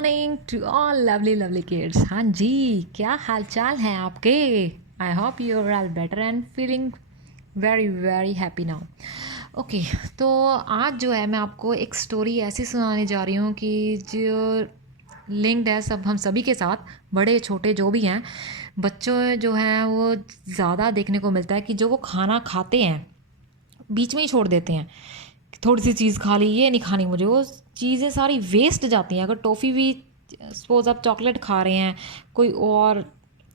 Morning to all lovely lovely kids. हाँ जी, क्या हाल चाल है आपके? I hope you are all better and feeling very very happy now. Okay, तो आज जो है मैं आपको एक स्टोरी ऐसी सुनाने जा रही हूँ कि जो लिंक्ड है सब हम सभी के साथ, बड़े छोटे जो भी हैं बच्चों जो हैं वो ज़्यादा देखने को मिलता है कि जो वो खाना खाते हैं बीच में ही छोड़ देते हैं। थोड़ी सी चीज़ खा ली, ये नहीं खानी मुझे, वो चीज़ें सारी वेस्ट जाती हैं। अगर टॉफ़ी भी, सपोज आप चॉकलेट खा रहे हैं, कोई और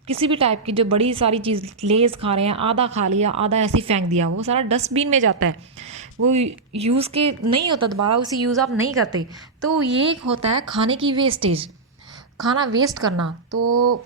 किसी भी टाइप की जो बड़ी सारी चीज़, लेज़ खा रहे हैं, आधा खा लिया आधा ऐसे ही फेंक दिया, वो सारा डस्टबिन में जाता है। वो यूज़ के नहीं होता, दोबारा उसे यूज़ आप नहीं करते। तो ये एक होता है खाने की वेस्टेज, खाना वेस्ट करना। तो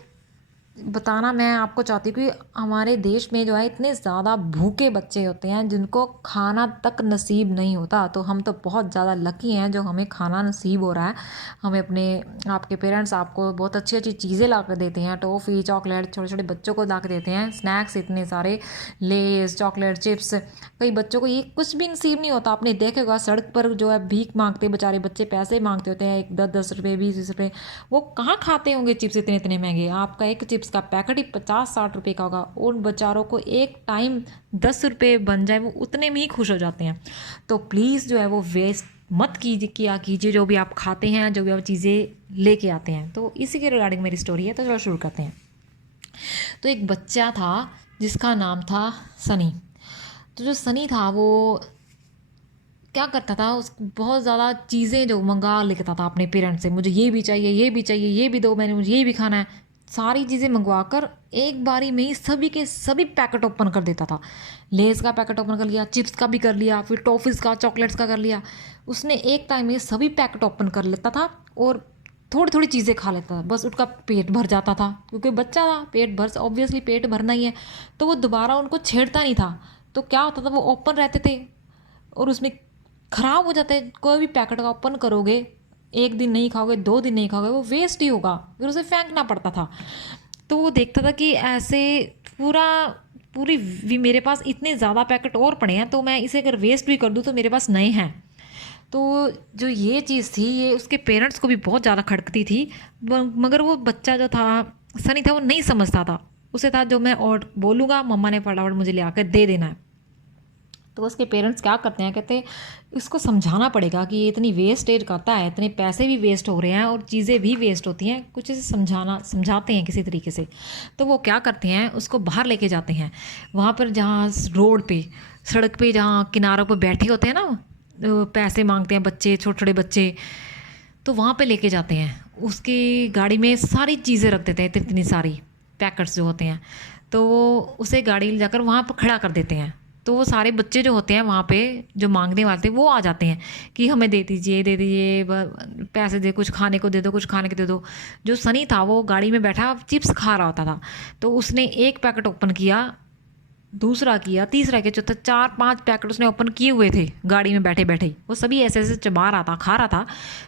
बताना मैं आपको चाहती हूँ कि हमारे देश में जो है इतने ज़्यादा भूखे बच्चे होते हैं जिनको खाना तक नसीब नहीं होता। तो हम तो बहुत ज़्यादा लकी हैं जो हमें खाना नसीब हो रहा है। हमें अपने आपके पेरेंट्स आपको बहुत अच्छी अच्छी चीज़ें ला कर देते हैं, टॉफ़ी चॉकलेट छोटे छोटे बच्चों को ला कर देते हैं, स्नैक्स इतने सारे, लेस चॉकलेट चिप्स। कई बच्चों को ये कुछ भी नसीब नहीं होता। आपने देखेगा सड़क पर जो है भीख मांगते बेचारे बच्चे, पैसे मांगते होते हैं, एक 10-10 रुपये 20-20 रुपये। वो कहाँ खाते होंगे चिप्स इतने इतने महंगे? आपका एक चिप्स का पैकेट ही 50-60 रुपये का होगा। उन बेचारों को एक टाइम 10 रुपये बन जाए वो उतने में ही खुश हो जाते हैं। तो प्लीज़ जो है वो वेस्ट मत कीजिए जो भी आप खाते हैं, जो भी आप चीज़ें लेके आते हैं। तो इसी के रिगार्डिंग मेरी स्टोरी है, तो चलो शुरू करते हैं। तो एक बच्चा था जिसका नाम था सनी। तो जो सनी था वो क्या करता था, उस बहुत ज़्यादा चीज़ें जो मंगा लेता था अपने पेरेंट्स से, मुझे ये भी चाहिए, ये भी चाहिए, ये भी दो, मैंने मुझे ये भी खाना है। सारी चीज़ें मंगवा कर एक बारी में ही सभी के सभी पैकेट ओपन कर देता था। लेस का पैकेट ओपन कर लिया, चिप्स का भी कर लिया, फिर टॉफ़ीज़ का, चॉकलेट्स का कर लिया। उसने एक टाइम में सभी पैकेट ओपन कर लेता था और थोड़ी थोड़ी चीज़ें खा लेता था। बस उसका पेट भर जाता था, क्योंकि बच्चा था, पेट भर ऑब्वियसली पेट भरना ही है। तो वो दोबारा उनको छेड़ता नहीं था। तो क्या होता था, वो ओपन रहते थे और उसमें ख़राब हो जाता है। कोई भी पैकेट का ओपन करोगे, एक दिन नहीं खाओगे, 2 दिन नहीं खाओगे, वो वेस्ट ही होगा, फिर उसे फेंकना पड़ता था। तो वो देखता था कि ऐसे पूरा पूरी मेरे पास इतने ज़्यादा पैकेट और पड़े हैं, तो मैं इसे अगर वेस्ट भी कर दूँ तो मेरे पास नए हैं। तो जो ये चीज़ थी, ये उसके पेरेंट्स को भी बहुत ज़्यादा खटकती थी। मगर वो बच्चा जो था, सनी था, वो नहीं समझता था। उसे था जो मैं और बोलूँगा मम्मा ने फटाफट मुझे ले आकर दे देना है। तो उसके पेरेंट्स क्या करते हैं, कहते हैं इसको समझाना पड़ेगा कि ये इतनी वेस्टेज करता है, इतने पैसे भी वेस्ट हो रहे हैं और चीज़ें भी वेस्ट होती हैं, कुछ इसे समझाते हैं किसी तरीके से। तो वो क्या करते हैं, उसको बाहर लेके जाते हैं। वहाँ पर जहाँ रोड पे, सड़क पे, जहाँ किनारों पर बैठे होते हैं ना, पैसे मांगते हैं बच्चे, छोटे छोटे बच्चे, तो वहाँ पे लेके जाते हैं। उसकी गाड़ी में सारी चीज़ें रख देते हैं, इतनी इतनी सारी पैकेट्स जो होते हैं। तो वो उसे गाड़ी ले जाकर वहाँ पर खड़ा कर देते हैं। तो वो सारे बच्चे जो होते हैं वहाँ पे, जो मांगने वाले थे, वो आ जाते हैं कि हमें दे दीजिए, दे दीजिए, पैसे दे, कुछ खाने को दे दो, कुछ खाने को दे दो। जो सनी था वो गाड़ी में बैठा चिप्स खा रहा होता था। तो उसने एक पैकेट ओपन किया, दूसरा किया, तीसरा किया, चौथा, 4-5 पैकेट उसने ओपन किए हुए थे गाड़ी में बैठे बैठे ही। वो सभी ऐसे ऐसे चबा रहा था, खा रहा था।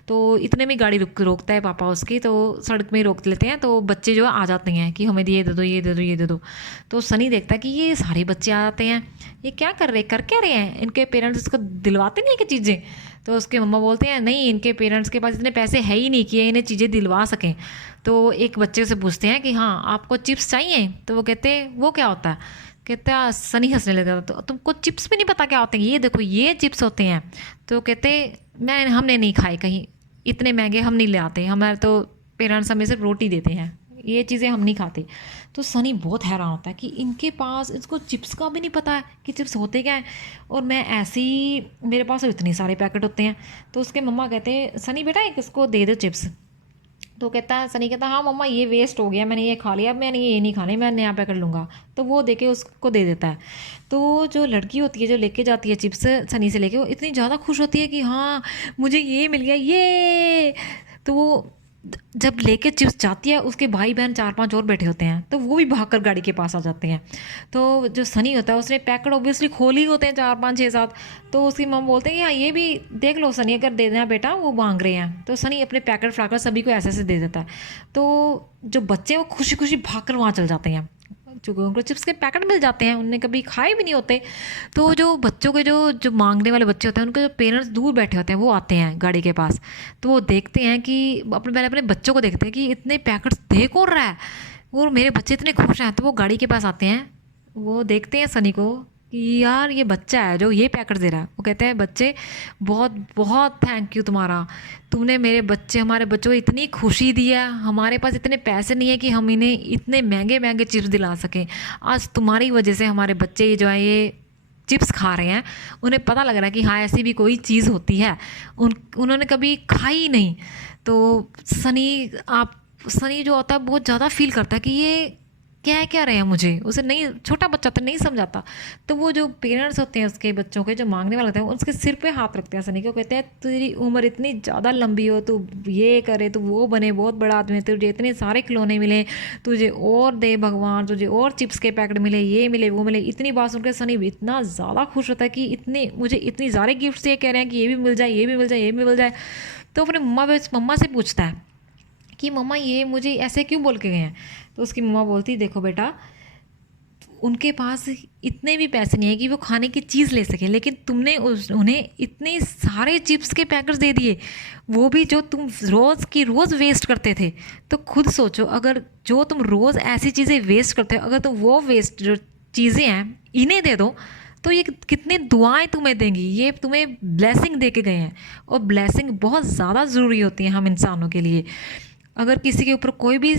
तो इतने में गाड़ी रोकता है पापा उसकी, तो सड़क में ही रोक लेते हैं। तो बच्चे जो आ जाते हैं कि हमें ये दे दो, ये दे दो, ये दे दो। तो सनी देखता है कि ये सारे बच्चे आ जाते हैं, ये क्या कर क्या रहे हैं, इनके पेरेंट्स इसको दिलवाते नहीं कि चीज़ें। तो उसके मम्मा बोलते हैं नहीं, इनके पेरेंट्स के पास इतने पैसे है ही नहीं कि इन्हें चीज़ें दिलवा सकें। तो एक बच्चे से पूछते हैं कि हाँ आपको चिप्स चाहिए? तो वो कहते हैं वो क्या होता है? कहता सनी हंसने लगा। तो तुमको चिप्स भी नहीं पता क्या होते हैं? ये देखो ये चिप्स होते हैं। तो कहते मैं हमने नहीं खाए कहीं, इतने महंगे हम नहीं ले आते, हमारे तो पेरेंट्स हमें सिर्फ रोटी देते हैं, ये चीज़ें हम नहीं खाते। तो सनी बहुत हैरान होता है कि इनके पास, इसको चिप्स का भी नहीं पता है कि चिप्स होते क्या हैं, और मैं ऐसी, मेरे पास तो इतने सारे पैकेट होते हैं। तो उसके मम्मा कहते हैं सनी बेटा एक इसको दे दो चिप्स। तो कहता है, सनी कहता हाँ मम्मा ये वेस्ट हो गया, मैंने ये खा लिया, अब मैंने ये नहीं खाने, मैं नया पैकेट लूँगा। तो वो देके उसको दे देता है। तो जो लड़की होती है जो लेके जाती है चिप्स सनी से लेके, वो इतनी ज़्यादा खुश होती है कि हाँ मुझे ये मिल गया, ये। तो वो जब लेके चिप्स जाती है, उसके भाई बहन 4-5 और बैठे होते हैं, तो वो भी भागकर गाड़ी के पास आ जाते हैं। तो जो सनी होता है उसने पैकेट ऑब्वियसली खोल ही होते हैं 4-5-6-7। तो उसकी मम बोलते हैं कि हाँ ये भी देख लो सनी, अगर दे देना बेटा, वो मांग रहे हैं। तो सनी अपने पैकेट फटाकर सभी को ऐसे ऐसे दे देता है। तो जो बच्चे हैं वो खुशी खुशी भाग कर वहाँ चल जाते हैं। चूँकि उनको चिप्स के पैकेट मिल जाते हैं, उनने कभी खाए भी नहीं होते। तो जो बच्चों के जो जो मांगने वाले बच्चे होते हैं, उनके जो पेरेंट्स दूर बैठे होते हैं, वो आते हैं गाड़ी के पास। तो वो देखते हैं कि अपने पहले अपने बच्चों को देखते हैं कि इतने पैकेट्स दे कौन रहा है, और मेरे बच्चे इतने खुश हैं। तो वो गाड़ी के पास आते हैं, वो देखते हैं सनी को कि यार ये बच्चा है जो ये पैकेट दे रहा है। वो कहते हैं बच्चे बहुत बहुत थैंक यू तुम्हारा, तुमने हमारे बच्चों को इतनी खुशी दी है। हमारे पास इतने पैसे नहीं है कि हम इन्हें इतने महंगे महंगे चिप्स दिला सकें। आज तुम्हारी वजह से हमारे बच्चे जो है ये चिप्स खा रहे हैं, उन्हें पता लग रहा है कि हाँ ऐसी भी कोई चीज़ होती है, उन्होंने कभी खाई ही नहीं। तो सनी जो होता है बहुत ज़्यादा फील करता है कि ये क्या रहे हैं मुझे, उसे नहीं, छोटा बच्चा तो नहीं समझाता। तो वो जो पेरेंट्स होते हैं उसके बच्चों के जो मांगने वाले होते हैं, उसके सिर पे हाथ रखते हैं सनी को, कहते हैं तेरी उम्र इतनी ज़्यादा लंबी हो, तू ये करे, तू वो बने, बहुत बड़ा आदमी, तुझे इतने सारे खिलौने मिले, तुझे और दे भगवान, तुझे और चिप्स के पैकेट मिले, ये मिले वो मिले। इतनी बात सुनकर सनी इतना ज़्यादा खुश होता है कि मुझे इतनी सारे गिफ्ट्स ये कह रहे हैं कि ये भी मिल जाए, ये भी मिल जाए, ये भी मिल जाए। तो अपने मम्मा से पूछता है कि मम्मा ये मुझे ऐसे क्यों बोल के गए हैं। तो उसकी मम्मा बोलती देखो बेटा, उनके पास इतने भी पैसे नहीं है कि वो खाने की चीज़ ले सकें, लेकिन तुमने उन्हें इतने सारे चिप्स के पैकेट्स दे दिए, वो भी जो तुम रोज़ की रोज़ वेस्ट करते थे। तो खुद सोचो, अगर जो तुम रोज़ ऐसी चीज़ें वेस्ट करते हो, अगर तुम वो वेस्ट जो चीज़ें हैं इन्हें दे दो, तो ये कितनी दुआएं तुम्हें देंगी। ये तुम्हें ब्लेसिंग दे के गए हैं, और ब्लेसिंग बहुत ज़्यादा ज़रूरी होती है हम इंसानों के लिए। अगर किसी के ऊपर कोई भी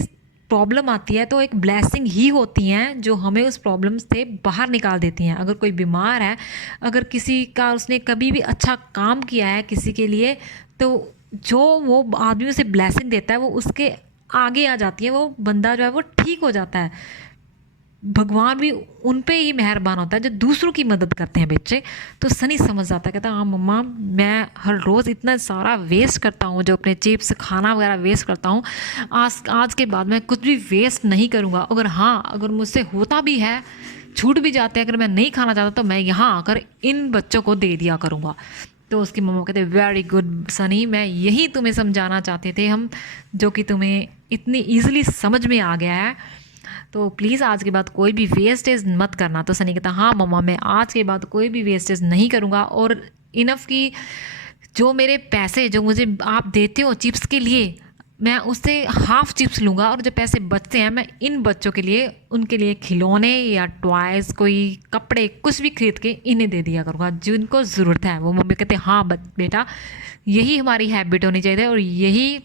प्रॉब्लम आती है तो एक ब्लेसिंग ही होती हैं जो हमें उस प्रॉब्लम से बाहर निकाल देती हैं। अगर कोई बीमार है, अगर किसी का उसने कभी भी अच्छा काम किया है किसी के लिए, तो जो वो आदमी उसे ब्लेसिंग देता है वो उसके आगे आ जाती है, वो बंदा जो है वो ठीक हो जाता है। भगवान भी उन पे ही मेहरबान होता है जो दूसरों की मदद करते हैं बच्चे। तो सनी समझ जाता है, कहता हाँ मम्मा, मैं हर रोज़ इतना सारा वेस्ट करता हूँ, जो अपने चिप्स खाना वगैरह वेस्ट करता हूँ, आज के बाद मैं कुछ भी वेस्ट नहीं करूँगा। अगर मुझसे होता भी है, छूट भी जाते हैं, अगर मैं नहीं खाना चाहता तो मैं यहाँ आकर इन बच्चों को दे दिया करूँगा। तो उसकी मम्मा कहते वेरी गुड सनी, मैं यही तुम्हें समझाना चाहते थे हम, जो कि तुम्हें इतनी ईजिली समझ में आ गया है। तो प्लीज़ आज के बाद कोई भी वेस्टेज मत करना। तो सनी कहता हाँ मम्मा, मैं आज के बाद कोई भी वेस्टेज नहीं करूँगा, और इनफ की जो मेरे पैसे जो मुझे आप देते हो चिप्स के लिए, मैं उससे हाफ चिप्स लूँगा, और जो पैसे बचते हैं मैं इन बच्चों के लिए, उनके लिए खिलौने या टॉयज़, कोई कपड़े, कुछ भी खरीद के इन्हें दे दिया करूँगा जिनको ज़रूरत है। वो मम्मी कहते हाँ बेटा, यही हमारी हैबिट होनी चाहिए, और यही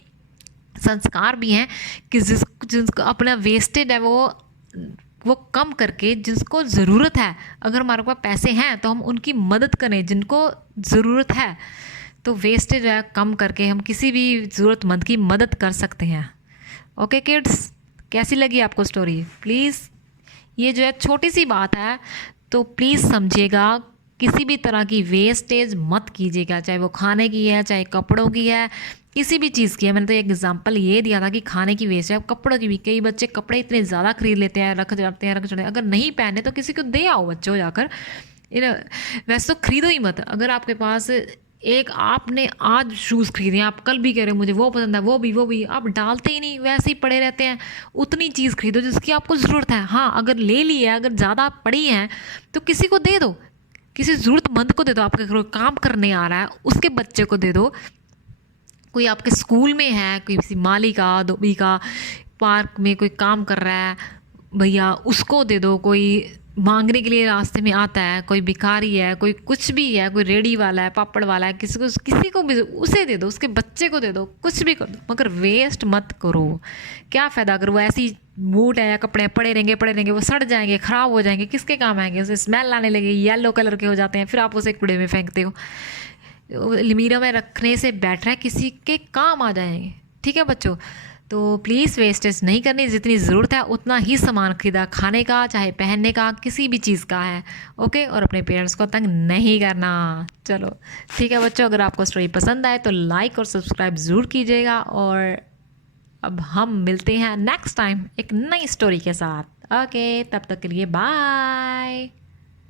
संस्कार भी हैं कि जिनको अपना वेस्टेज है वो कम करके, जिसको ज़रूरत है, अगर हमारे पास पैसे हैं तो हम उनकी मदद करें जिनको ज़रूरत है। तो वेस्टेज है कम करके हम किसी भी ज़रूरतमंद की मदद कर सकते हैं। ओके किड्स, कैसी लगी आपको स्टोरी? प्लीज़, ये जो है छोटी सी बात है, तो प्लीज़ समझिएगा, किसी भी तरह की वेस्टेज मत कीजिएगा, चाहे वो खाने की है, चाहे कपड़ों की है, किसी भी चीज़ की है। मैंने तो एक एग्जांपल ये दिया था कि खाने की वेस्ट है, कपड़ों की भी। कई बच्चे कपड़े इतने ज़्यादा खरीद लेते हैं, रख जाते हैं, अगर नहीं पहने तो किसी को दे आओ बच्चों जाकर। वैसे तो खरीदो ही मत। अगर आपके पास आपने आज शूज़ खरीदे, आप कल भी कह रहे हो मुझे वो पसंद है, वो भी आप डालते ही नहीं, वैसे ही पड़े रहते हैं। उतनी चीज़ खरीदो जिसकी आपको ज़रूरत है। हाँ, अगर ले ली है, अगर ज़्यादा पड़ी हैं तो किसी को दे दो, किसी ज़रूरतमंद को दे दो। आपके घर काम करने आ रहा है उसके बच्चे को दे दो। कोई आपके स्कूल में है, कोई किसी माली का, धोबी का, पार्क में कोई काम कर रहा है, भैया उसको दे दो। कोई मांगने के लिए रास्ते में आता है, कोई भिखारी है, कोई कुछ भी है, कोई रेडी वाला है, पापड़ वाला है, किसी को भी उसे दे दो, उसके बच्चे को दे दो, कुछ भी कर दो, मगर वेस्ट मत करो। क्या फ़ायदा अगर वो ऐसी बूट है या कपड़े पड़े रहेंगे, वो सड़ जाएंगे, ख़राब हो जाएंगे, किसके काम आएंगे? उसे स्मेल आने लगे, येलो कलर के हो जाते हैं, फिर आप उसे कूड़े में फेंकते हो। अलमीरा में रखने से बेटर है किसी के काम आ जाएंगे। ठीक है बच्चों, तो प्लीज़ वेस्टेज नहीं करनी, जितनी ज़रूरत है उतना ही सामान खरीदा, खाने का चाहे पहनने का, किसी भी चीज़ का है। ओके, और अपने पेरेंट्स को तंग नहीं करना। चलो ठीक है बच्चों, अगर आपको स्टोरी पसंद आए तो लाइक और सब्सक्राइब ज़रूर कीजिएगा, और अब हम मिलते हैं नेक्स्ट टाइम एक नई स्टोरी के साथ। ओके, तब तक के लिए बाय।